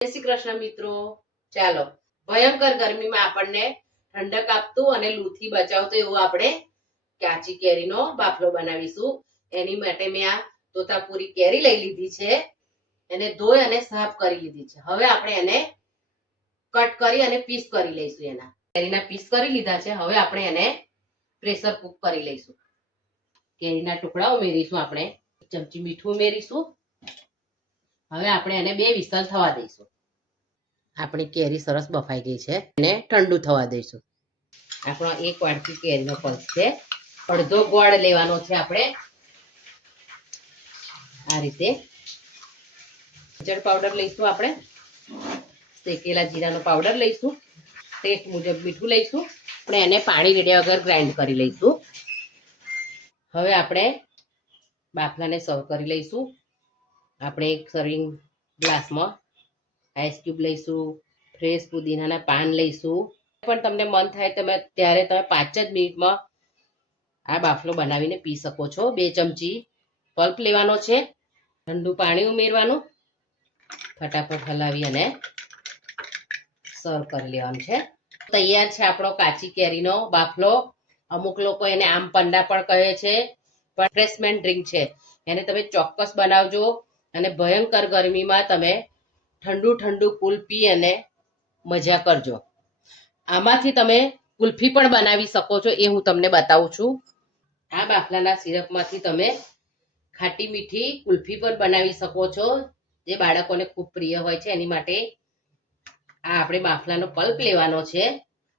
જય શ્રી કૃષ્ણ મિત્રો, ચાલો ભયંકર ગરમીમાં આપણને ઠંડક આપતું અને લૂથી બચાવતું એવું આપણે કાચી કેરીનો બાફલો બનાવીશું. એની માટે મેં આ તોતાપુરી કેરી લઈ લીધી છે, એને ધોઈ અને સાફ કરી લીધી છે. હવે આપણે એને કટ કરી અને પીસ કરી લઈશું. એના કેરીના પીસ કરી લીધા છે. હવે આપણે એને પ્રેશર કુક કરી લઈશું. કેરીના ટુકડા ઉમેરીશું, આપણે એક ચમચી મીઠું ઉમેરીશું. હવે આપણે એને 2 વિસલ થવા દઈશું. આપણી કેરી સરસ બફાઈ ગઈ છે, એને ઠંડુ થવા દઈશું. આપણો 1 વાટકી કેરીનો પલ્પ છે. અડધો ગોળ લેવાનો છે. આપણે આ રીતે મરચળ પાવડર લઈશું, આપણે શેકેલા જીરાનો પાવડર લઈશું, ટેસ્ટ મુજબ મીઠું લઈશું. આપણે એને પાણી રેડ્યા વગર ગ્રાઇન્ડ કરી લઈશું. હવે આપણે બાફલાને સર્વ કરી લઈશું. આપણે એક સર્વિંગ ગ્લાસમાં આઈસ ક્યુબ લઈશું, ફ્રેશ પુદીનાના પાન લઈશું. પણ તમને મન થાય ત્યારે તમે 5 જ મિનિટમાં આ બાફલો બનાવીને પી શકો છો. 2 ચમચી પલ્પ લેવાનો છે, ઠંડુ પાણી ઉમેરવાનું, ફટાફટ હલાવી અને સર્વ કરી લેવાનું છે. તૈયાર છે આપણો કાચી કેરીનો બાફલો. અમુક લોકો એને આમ પન્ના પણ કહે છે, પણ રિફ્રેશમેન્ટ ડ્રિંક છે. એને તમે ચોક્કસ બનાવજો અને ભયંકર ગરમીમાં તમે ઠંડુ ઠંડુ કુલ પી અને મજા કરજો. આમાંથી તમે કુલ્ફી પણ બનાવી શકો છો, એ હું તમને બતાવું છું. આ બાફલાના સિરપમાંથી તમે ખાટી મીઠી કુલ્ફી પણ બનાવી શકો છો, જે બાળકોને ખૂબ પ્રિય હોય છે. એની માટે આ આપણે બાફલાનો પલ્પ લેવાનો છે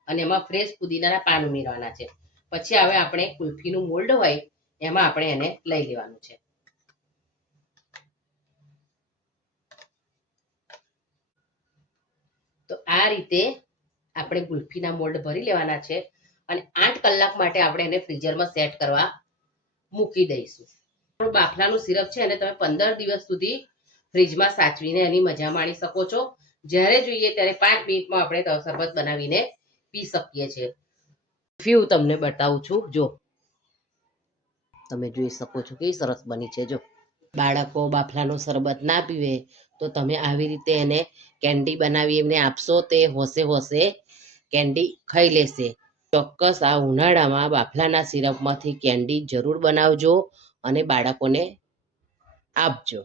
અને એમાં ફ્રેશ પુદીનાના પાન ઉમેરવાના છે. પછી હવે આપણે કુલ્ફીનું મોલ્ડ હોય એમાં આપણે એને લઈ લેવાનું છે. તો આ રીતે આપણે કુલ્ફીના મોલ્ડ ભરી લેવાના છે અને 8 કલાક માટે આપણે એને ફ્રીઝરમાં સેટ કરવા મૂકી દઈશું. બાફલાનું સિરપ છે એને તમે 15 દિવસ સુધી ફ્રીજમાં સાચવીને એની મજા માણી શકો છો. જ્યારે જોઈએ ત્યારે 5 મિનિટમાં આપણે શરબત બનાવીને પી શકીએ છીએ. હું તમને બતાવું છું, જો તમે જોઈ શકો છો કેવી સરસ બની છે. જો બાળકો બાફલાનું શરબત ના પીવે તો તમે આવી રીતે એને કેન્ડી બનાવી એમને આપશો, તે હોશે હોશે કેન્ડી ખાઈ લેશે. ચોક્કસ આ ઉનાળામાં બાફલાના સિરપમાંથી કેન્ડી જરૂર બનાવજો અને બાળકોને આપજો.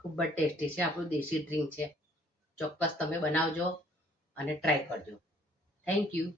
ખૂબ જ ટેસ્ટી છે. આપણું દેશી ડ્રિંક છે. ચોક્કસ તમે બનાવજો અને ટ્રાય કરજો. Thank you.